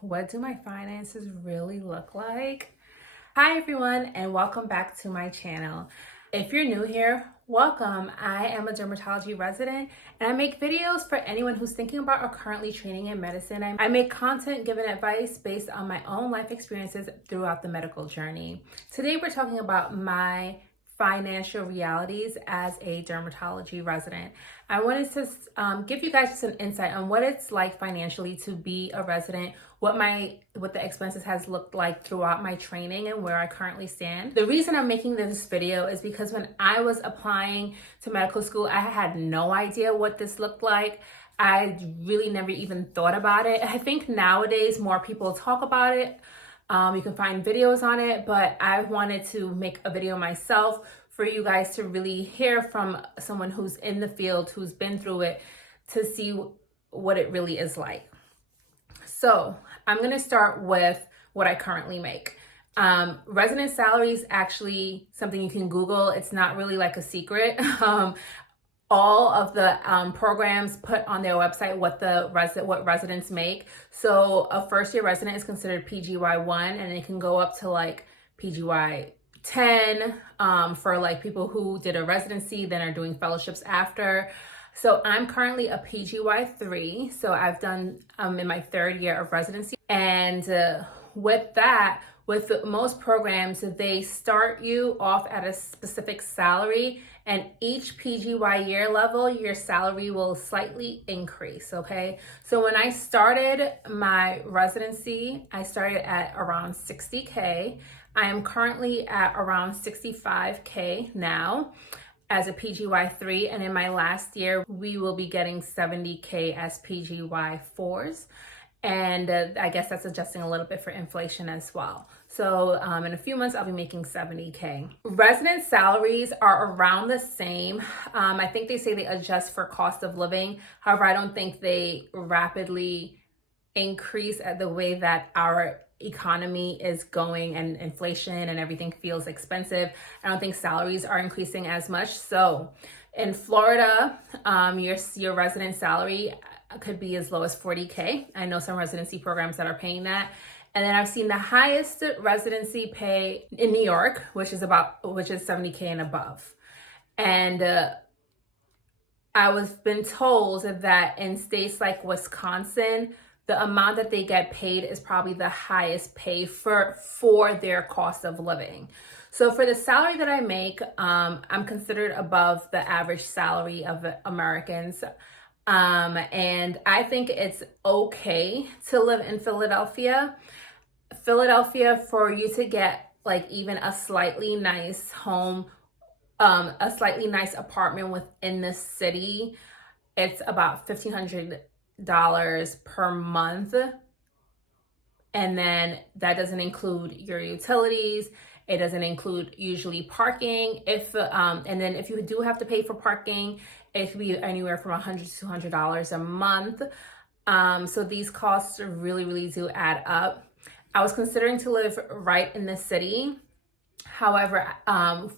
what do my finances really look like? Hi everyone, and welcome back to my channel. If you're new here, welcome. I am a dermatology resident and I make videos for anyone who's thinking about or currently training in medicine. I make content giving advice based on my own life experiences throughout the medical journey. Today we're talking about my financial realities as a dermatology resident. I wanted to give you guys just an insight on what it's like financially to be a resident, what the expenses has looked like throughout my training and where I currently stand. The reason I'm making this video is because when I was applying to medical school, I had no idea what this looked like. I really never even thought about it. I think nowadays more people talk about it. You can find videos on it, but I wanted to make a video myself for you guys to really hear from someone who's in the field, who's been through it, to see what it really is like. So I'm going to start with what I currently make. Resident salary is actually something you can Google. It's not really like a secret. All of the programs put on their website what residents make. So a first year resident is considered PGY1, and it can go up to like PGY10 for like people who did a residency, then are doing fellowships after. So I'm currently a PGY3. So I've done in my third year of residency. And with that, with most programs, they start you off at a specific salary, and each PGY year level, your salary will slightly increase, okay? So when I started my residency, I started at around 60K. I am currently at around 65K now as a PGY3, and in my last year, we will be getting 70K as PGY4s. And I guess that's adjusting a little bit for inflation as well. So in a few months, I'll be making 70K. Resident salaries are around the same. I think they say they adjust for cost of living. However, I don't think they rapidly increase at the way that our economy is going and inflation and everything feels expensive. I don't think salaries are increasing as much. So in Florida, your resident salary could be as low as 40K. I know some residency programs that are paying that. And then I've seen the highest residency pay in New York, which is 70K and above. And I was been told that in states like Wisconsin, the amount that they get paid is probably the highest pay for their cost of living. So for the salary that I make, I'm considered above the average salary of Americans. And I think it's okay to live in Philadelphia. For you to get like even a slightly nice home, a slightly nice apartment within the city, it's about $1,500 per month. And then that doesn't include your utilities. It doesn't include usually parking. And then if you do have to pay for parking, it could be anywhere from $100 to $200 a month. So these costs really, really do add up. I was considering to live right in the city. However,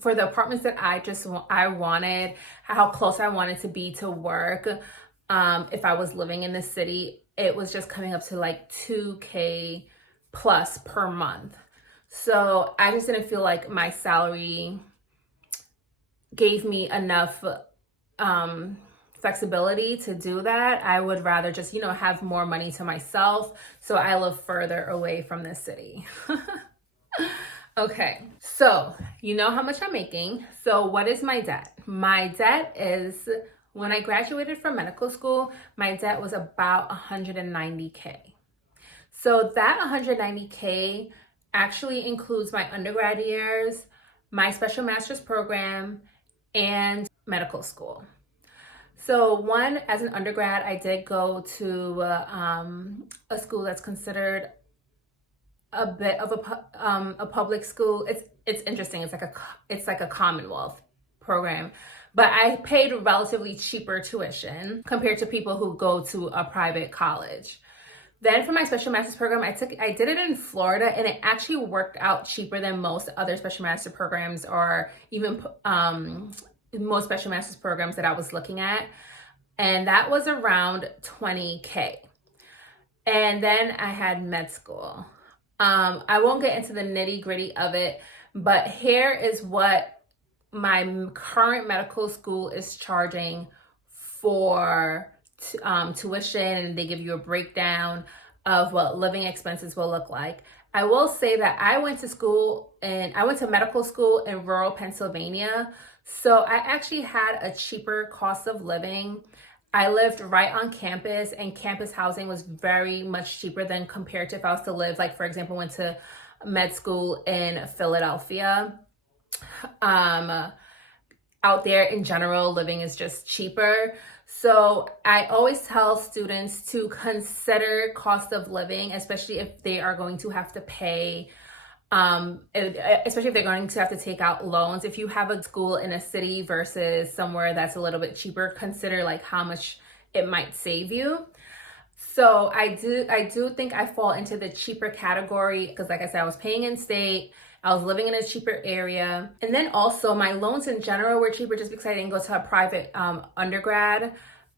for the apartments that I wanted, how close I wanted to be to work, if I was living in the city, it was just coming up to like 2K plus per month. So I just didn't feel like my salary gave me enough flexibility to do that. I would rather just, have more money to myself. So I live further away from the city. Okay, so you know how much I'm making. So what is my debt? My debt is, when I graduated from medical school, my debt was about 190K. So that 190K actually includes my undergrad years, my special master's program, and medical school. So as an undergrad, I did go to a school that's considered a bit of a public school. It's interesting. It's like a Commonwealth program, but I paid relatively cheaper tuition compared to people who go to a private college. Then for my special master's program, I did it in Florida, and it actually worked out cheaper than most other special master programs, or even most special master's programs that I was looking at. And that was around 20K. And then I had med school. I won't get into the nitty gritty of it, but here is what my current medical school is charging for tuition, and they give you a breakdown of what living expenses will look like. I will say that I went to medical school in rural Pennsylvania. So I actually had a cheaper cost of living. I lived right on campus, and campus housing was very much cheaper than compared to if I was to live, like, for example, went to med school in Philadelphia. Out there in general, living is just cheaper. So I always tell students to consider cost of living, especially if they are going to have to pay, especially if they're going to have to take out loans. If you have a school in a city versus somewhere that's a little bit cheaper, consider like how much it might save you. So I do think I fall into the cheaper category because, like I said, I was paying in state. I was living in a cheaper area. And then also my loans in general were cheaper just because I didn't go to a private undergrad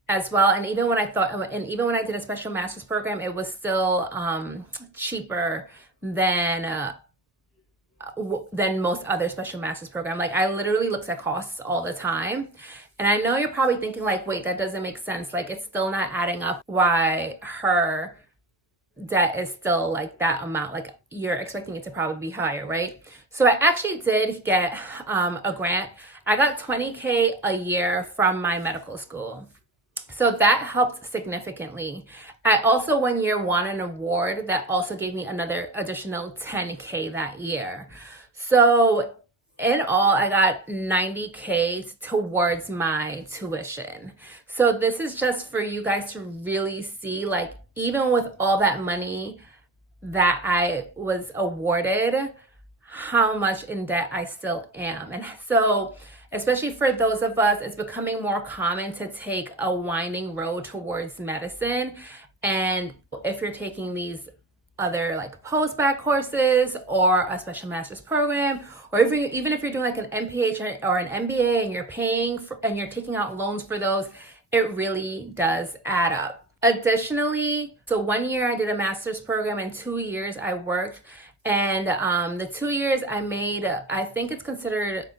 as well. And even when I did a special master's program, it was still cheaper than most other special master's program. Like, I literally looked at costs all the time. And I know you're probably thinking like, wait, that doesn't make sense. Like, it's still not adding up why her debt is still like that amount. Like, you're expecting it to probably be higher, right? So I actually did get a grant. I got $20K a year from my medical school. So that helped significantly. I also one year won an award that also gave me another additional $10K that year. So in all, I got $90K towards my tuition. So this is just for you guys to really see, like, even with all that money that I was awarded, how much in debt I still am. And so, especially for those of us, it's becoming more common to take a winding road towards medicine. And if you're taking these other like post-bac courses or a special master's program, or even if you're doing like an MPH or an MBA and you're paying for, and you're taking out loans for those, it really does add up. Additionally, so 1 year I did a master's program and 2 years I worked. And the 2 years I made, I think it's considered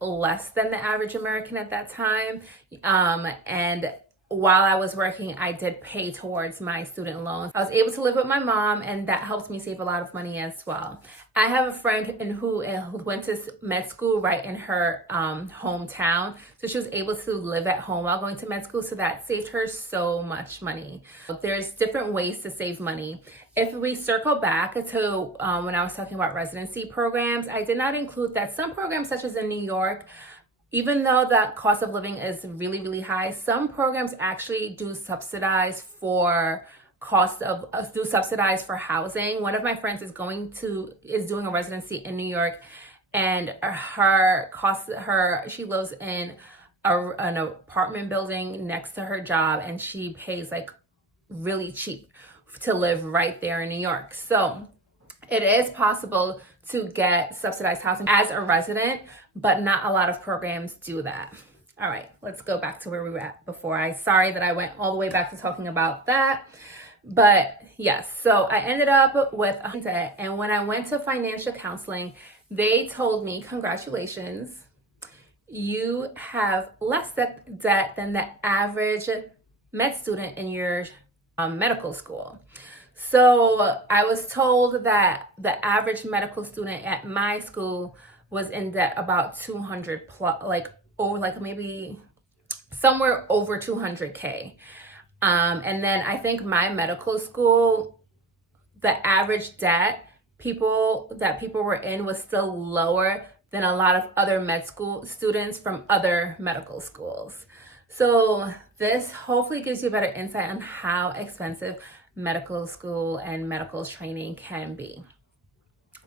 less than the average American at that time. And while I was working, I did pay towards my student loans. I was able to live with my mom, and that helped me save a lot of money as well. I have a friend who went to med school right in her hometown. So she was able to live at home while going to med school. So that saved her so much money. There's different ways to save money. If we circle back to when I was talking about residency programs, I did not include that some programs, such as in New York, even though that cost of living is really, really high, some programs actually do subsidize for housing. One of my friends is doing a residency in New York, and she lives in an apartment building next to her job, and she pays like really cheap to live right there in New York. So it is possible to get subsidized housing as a resident, but not a lot of programs do that. All right, let's go back to where we were at before. Sorry that I went all the way back to talking about that. But yes, so I ended up with a debt. And when I went to financial counseling, they told me, congratulations, you have less debt than the average med student in your medical school. So I was told that the average medical student at my school was in debt about 200 plus, maybe somewhere over 200K. And then I think my medical school, the average debt people were in was still lower than a lot of other med school students from other medical schools. So this hopefully gives you a better insight on how expensive medical school and medical training can be.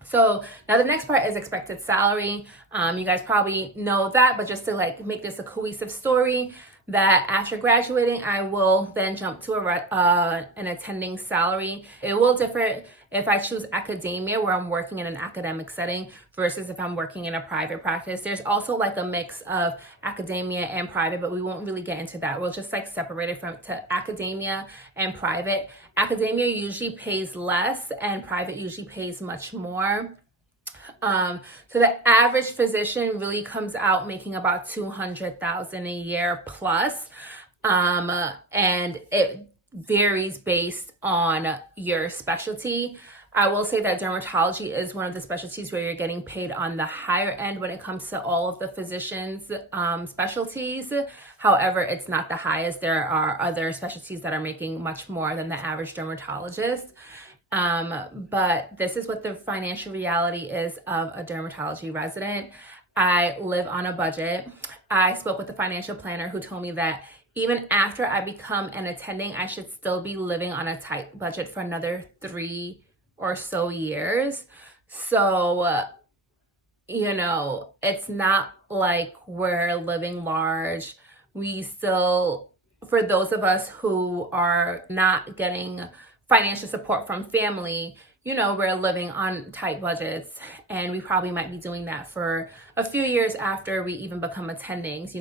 So now the next part is expected salary. You guys probably know that, but just to like make this a cohesive story, that after graduating, I will then jump to an attending salary. It will differ if I choose academia, where I'm working in an academic setting, versus if I'm working in a private practice. There's also like a mix of academia and private, but we won't really get into that. We'll just like separate it to academia and private. Academia usually pays less and private usually pays much more. So the average physician really comes out making about $200,000 a year plus. And it varies based on your specialty. I will say that dermatology is one of the specialties where you're getting paid on the higher end when it comes to all of the physicians' specialties. However, it's not the highest. There are other specialties that are making much more than the average dermatologist. But this is what the financial reality is of a dermatology resident. I live on a budget. I spoke with the financial planner who told me that even after I become an attending, I should still be living on a tight budget for another 3 or so years. So, it's not like we're living large. We still, for those of us who are not getting financial support from family, we're living on tight budgets, and we probably might be doing that for a few years after we even become attendings.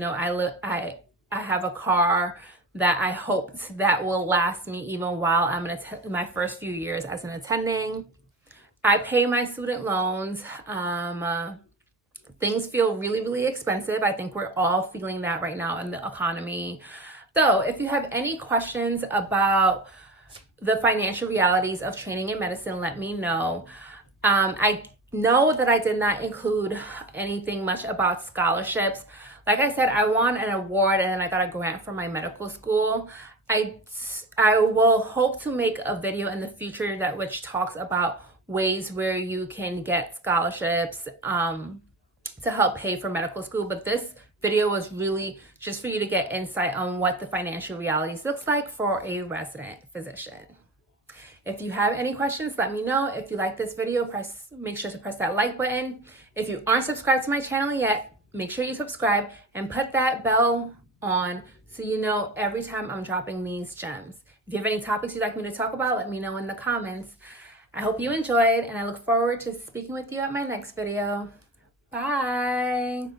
I have a car that I hope that will last me even while I'm in my first few years as an attending. I pay my student loans. Things feel really, really expensive. I think we're all feeling that right now in the economy. So if you have any questions about the financial realities of training in medicine, let me know. I know that I did not include anything much about scholarships. Like I said, I won an award and then I got a grant from my medical school. I will hope to make a video in the future which talks about ways where you can get scholarships to help pay for medical school. But this video was really just for you to get insight on what the financial realities looks like for a resident physician. If you have any questions, let me know. If you like this video, make sure to press that like button. If you aren't subscribed to my channel yet, make sure you subscribe and put that bell on so you know every time I'm dropping these gems. If you have any topics you'd like me to talk about, let me know in the comments. I hope you enjoyed, and I look forward to speaking with you at my next video. Bye.